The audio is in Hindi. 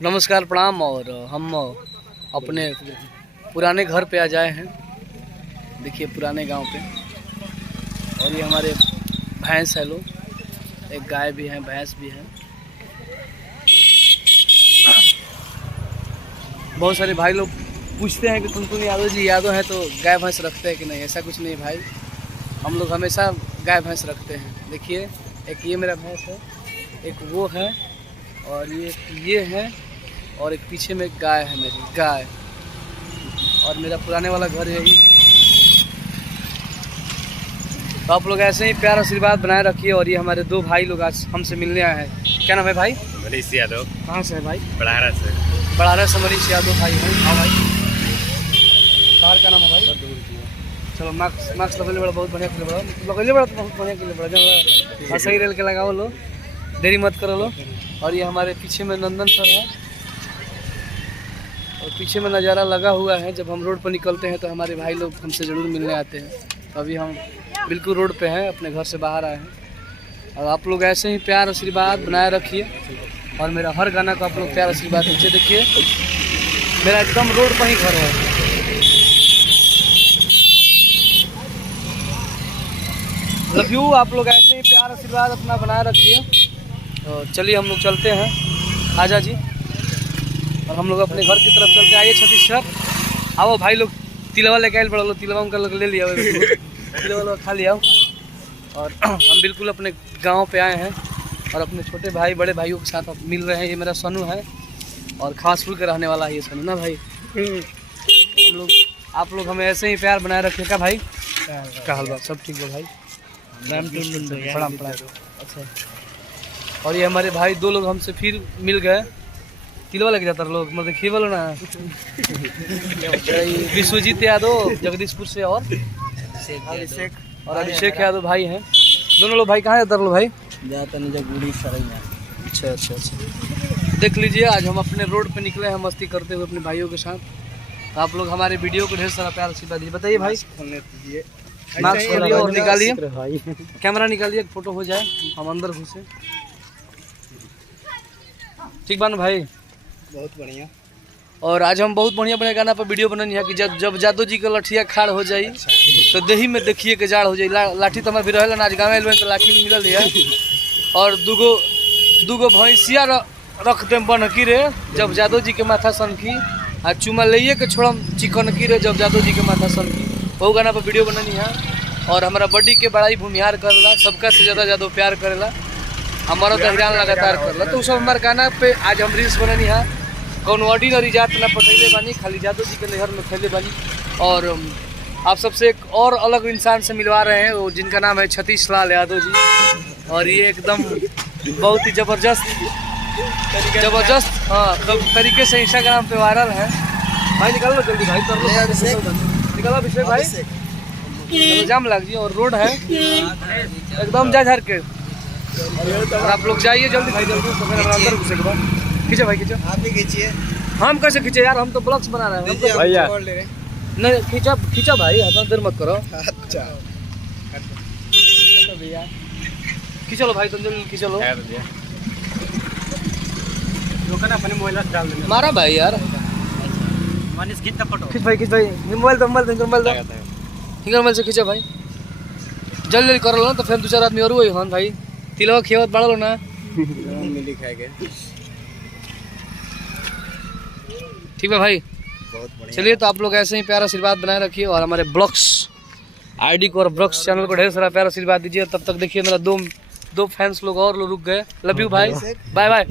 नमस्कार प्रणाम। और हम अपने पुराने घर पे आ जाए हैं। देखिए पुराने गांव पे। और ये हमारे भैंस है लोग, एक गाय भी है, भैंस भी है। बहुत सारे भाई लोग पूछते हैं कि तुम यादव जी यादव है तो गाय भैंस रखते हैं कि नहीं। ऐसा कुछ नहीं भाई, हम लोग हमेशा गाय भैंस रखते हैं। देखिए एक ये मेरा भैंस है, एक वो है, और ये है, और एक पीछे में गाय है, मेरी गाय। और मेरा पुराने वाला घर यही। तो आप लोग ऐसे ही प्यार आशीर्वाद बनाए रखिए। और ये हमारे दो भाई लोग आज हमसे मिलने आए हैं। क्या नाम है भाई? मनीष यादव। कहाँ से है भाई? बड़ारा से। बड़ारा से मनीष यादव भाई हैं। हाँ भाई, शहर का नाम है भाई? चलो मार्क्स लगेले बड़ा, बहुत बढ़िया खेले बड़ा, लगेले बड़ा, बहुत बढ़िया खेले बड़ा। जब सही रेल के लगाओ लो, देरी मत करो लो। और ये हमारे पीछे में नंदन सर है, और पीछे में नज़ारा लगा हुआ है। जब हम रोड पर निकलते हैं तो हमारे भाई लोग हमसे ज़रूर मिलने आते हैं। तो अभी हम बिल्कुल रोड पे हैं, अपने घर से बाहर आए हैं। और आप लोग ऐसे ही प्यार आशीर्वाद बनाए रखिए। और मेरा हर गाना को आप लोग प्यार आशीर्वाद नीचे देखिए। मेरा एकदम रोड पर ही घर है। Love you. आप लोग ऐसे ही प्यार आशीर्वाद अपना बनाए रखिए। तो चलिए हम लोग चलते हैं, आजा जी। और हम लोग अपने घर की तरफ चलते। आइए छत्तीस सर, आओ भाई लोग। तिलवा लेके आए बड़ा लो, तिलवा उनका ले लिया, तिलवा लोग खा लिया। और हम बिल्कुल अपने गांव पे आए हैं और अपने छोटे भाई बड़े भाइयों के साथ मिल रहे हैं। ये मेरा सनू है और खासपुर का रहने वाला है ये सनू ना भाई। हम लोग आप लोग हमें ऐसे ही प्यार बनाए रखिएगा भाई। का हलवा सब ठीक है भाई? प्रणाम प्रणाम। अच्छा, और ये हमारे भाई दो लोग हमसे फिर मिल गए। तिलवा लग जाता लोग, मतलब देखिए बोलो ना। विश्वजीत यादव जगदीशपुर से, और अभिषेक यादव भाई हैं। दोनों लोग भाई कहाँ जाता लो भाई? जाता नहीं जब गुड़ी सराय में। अच्छा अच्छा अच्छा। देख लीजिए आज हम अपने रोड पे निकले हैं मस्ती करते हुए अपने भाइयों के साथ। आप लोग हमारे वीडियो को ढेर सारा प्यार आशीर्वाद दीजिए। बताइए भाई, मास्क खोलिए और निकालिए, कैमरा निकालिए, फोटो हो जाए, हम अंदर घुसे। ठीक बा ना भाई? बहुत बढ़िया। और आज हम बहुत बढ़िया बढ़िया गाना पर वीडियो बनानी है कि जब जादव जी का लठिया खाड़ हो जाई तो देही में देखिए के जाड़ हो जाई। लाठी तो हमारे भी रहेला ना, आज गाँव में तो लाठी मिलल है। और दूगो भैंसिया रख देम बनकी रे जब जादव जी के माथा सनकी। आ चुमा ले के छोड़म चिकनकी रे जब जादव जी के माथा सनकी। वो गाना पर वीडियो बनानी है। और हमारा बॉडी के बड़ाई भूमिहार करेला, सबका से ज़्यादा जादव प्यार करेला, हमारा दहरान लगातार करला। तो सब हमारे गाना पे आज हम रील्स बनानी है। कौन ऑर्डिनरी जात ना पटैले बानी, खाली जादव जी के नहर में खैले बानी। और आप सबसे एक और अलग इंसान से मिलवा रहे हैं, वो जिनका नाम है छत्तीस लाल यादव जी। और ये एकदम बहुत ही ज़बरदस्त हाँ तरीके से इंस्टाग्राम पे वायरल है। भाई निकाल लो जल्दी भाई, कर लो निकालो अभिषेक भाई, चलो जाम लग जी। और रोड है एकदम जा झर के। और आप लोग जाइए जल्दी भाई, जल्दी तो मेरा अंदर घुसे के बाद। खींचो भाई खींचो। आप भी खींचिए। हम कैसे खींचे यार, हम तो ब्लॉग्स बना रहे हैं भैया। नहीं खींचा भाई, हाथ देर मत करो। अच्छा भैया खींचो लो भाई, तुम जल्दी खींचो लो। अपने मोबाइल डाल देंगे। मारा भाई यार, मनीष खींचता फोटो। खींच भाई मोबाइल दो मोबाइल से खींचो भाई, जल्दी जल्दी कर लो। तो फिर दो चार आदमी और वही हन भाई, तिलवा खियावत बढ़ा लो ना। मिली खाएंगे। ठीक है भाई, बहुत बढ़िया। चलिए तो आप लोग ऐसे ही प्यार आशीर्वाद बनाए रखिए। और हमारे ब्लॉग्स आईडी को और ब्लॉग्स चैनल को ढेर सारा प्यार आशीर्वाद दीजिए। तब तक देखिए मेरा दो फैंस लोग और लोग रुक गए। लव यू भाई, बाय बाय।